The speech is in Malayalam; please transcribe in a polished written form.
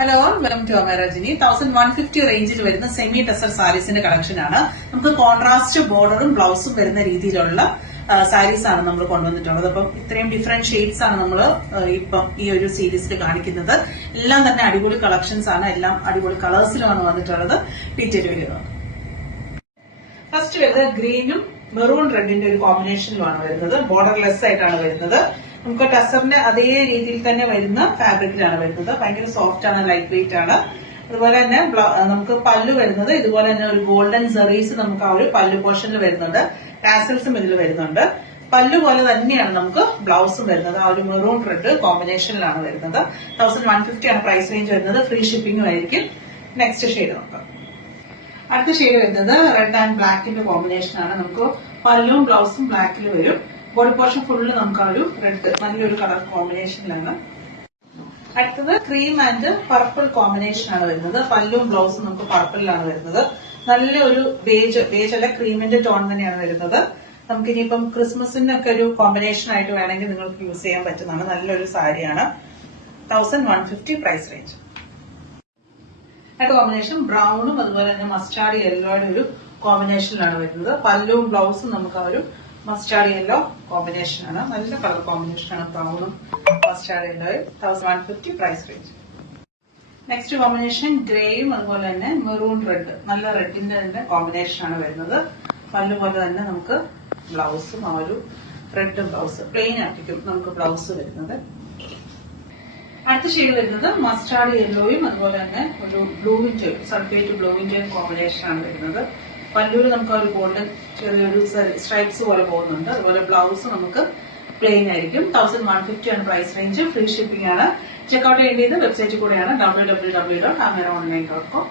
ഹലോ വെൽക്കം ടു അമേരജിനി 1150 റേഞ്ചിൽ വരുന്ന സെമി ടെസർ സാരീസിന്റെ കളക്ഷൻ ആണ്. നമുക്ക് കോൺട്രാസ്റ്റ് ബോർഡറും ബ്ലൗസും വരുന്ന രീതിയിലുള്ള സാരീസ് ആണ് നമ്മൾ കൊണ്ടുവന്നിട്ടുള്ളത്. അപ്പം ഇത്രയും ഡിഫറെന്റ് ഷെയ്ഡ്സ് ആണ് നമ്മൾ ഇപ്പം ഈ ഒരു സീരീസിൽ കാണിക്കുന്നത്. എല്ലാം തന്നെ അടിപൊളി കളക്ഷൻസ് ആണ്, എല്ലാം അടിപൊളി കളേഴ്സിലുമാണ് വന്നിട്ടുള്ളത്. Detail video. ഫസ്റ്റ് വരുന്നത് ഗ്രീനും മെറൂൺ റെഡിന്റെ ഒരു കോമ്പിനേഷനിലുമാണ് വരുന്നത്. ബോർഡർലെസ് ആയിട്ടാണ് വരുന്നത്. നമുക്ക് ടെസറിന്റെ അതേ രീതിയിൽ തന്നെ വരുന്ന ഫാബ്രിക്കിലാണ് വരുന്നത്. ഭയങ്കര സോഫ്റ്റ് ആണ്, ലൈറ്റ് വെയിറ്റ് ആണ്. അതുപോലെ തന്നെ നമുക്ക് പല്ലു വരുന്നത് ഇതുപോലെ തന്നെ ഒരു ഗോൾഡൻ സെറീസ് നമുക്ക് ആ ഒരു പല്ലു പോർഷനിൽ വരുന്നുണ്ട്. ടാസൽസും ഇതിൽ വരുന്നുണ്ട്. പല്ലു പോലെ തന്നെയാണ് നമുക്ക് ബ്ലൗസും വരുന്നത്. ആ ഒരു മെറൂൺ റെഡ് കോമ്പിനേഷനിലാണ് വരുന്നത്. 1150 ആണ് പ്രൈസ് റേഞ്ച് വരുന്നത്. ഫ്രീ ഷിപ്പിംഗും ആയിരിക്കും. നെക്സ്റ്റ് ഷെയ്ഡ് നോക്കാം. അടുത്ത ഷെയ്ഡ് വരുന്നത് റെഡ് ആൻഡ് ബ്ലാക്കിന്റെ കോമ്പിനേഷൻ ആണ്. നമുക്ക് പല്ലുവും ബ്ലൗസും ബ്ലാക്കിൽ വരും. ബോഡി പോർഷൻ ഫുള്ള് നമുക്ക് ആ ഒരു റെഡ് നല്ലൊരു കളർ കോമ്പിനേഷനിലാണ്. അടുത്തത് ക്രീം ആൻഡ് പർപ്പിൾ കോമ്പിനേഷൻ ആണ് വരുന്നത്. പല്ലും ബ്ലൗസും നമുക്ക് പർപ്പിളിലാണ് വരുന്നത്. നല്ലൊരു ബേജ് അല്ല, ക്രീമിന്റെ ടോൺ തന്നെയാണ് വരുന്നത്. നമുക്ക് ഇനിയിപ്പം ക്രിസ്മസിനൊക്കെ ഒരു കോമ്പിനേഷൻ ആയിട്ട് വേണമെങ്കിൽ നിങ്ങൾക്ക് യൂസ് ചെയ്യാൻ പറ്റുന്നതാണ്. നല്ലൊരു സാരിയാണ്. 1150 പ്രൈസ് റേഞ്ച്. അടുത്ത കോമ്പിനേഷൻ ബ്രൗണും അതുപോലെ തന്നെ മസ്റ്റാർഡ് യെല്ലോയുടെ ഒരു കോമ്പിനേഷനിലാണ് വരുന്നത്. പല്ലും ബ്ലൗസും നമുക്ക് ആ ഒരു മസ്റ്റാർഡ് യെല്ലോ കോമ്പിനേഷൻ ആണ്. നല്ല കളർ കോമ്പിനേഷൻ ആണ് ബ്രൗണും മസ്റ്റാർഡ് യെല്ലോയും. 1150 പ്രൈസ് റേഞ്ച്. നെക്സ്റ്റ് കോമ്പിനേഷൻ ഗ്രേയും അതുപോലെ തന്നെ മെറൂൺ റെഡ്, നല്ല റെഡിന്റെ തന്നെ കോമ്പിനേഷൻ ആണ് വരുന്നത്. പല്ല് പോലെ തന്നെ നമുക്ക് ബ്ലൗസും ആ ഒരു റെഡ് ബ്ലൗസ് പ്ലെയിൻ ആയിരിക്കും നമുക്ക് ബ്ലൗസ് വരുന്നത്. അടുത്ത ഷെയ്ഡ് വരുന്നത് മസ്റ്റാർഡ് യെല്ലോയും അതുപോലെ തന്നെ ഒരു ബ്ലൂവിന്റെ സൾഫേറ്റ് ബ്ലൂവിന്റെ കോമ്പിനേഷൻ ആണ് വരുന്നത്. പല്ലൂര് നമുക്ക് ഒരു ഗോൾഡൻ ചെറിയൊരു സ്ട്രൈപ്സ് പോലെ പോകുന്നുണ്ട്. അതുപോലെ ബ്ലൗസ് നമുക്ക് പ്ലെയിൻ ആയിരിക്കും. 1150 ആണ് പ്രൈസ് റേഞ്ച്. ഫ്രീ ഷിപ്പിംഗ് ആണ്. ചെക്ക്ഔട്ട് ചെയ്യേണ്ടത് വെബ്സൈറ്റിൽ കൂടെയാണ് www.ameraonline.com.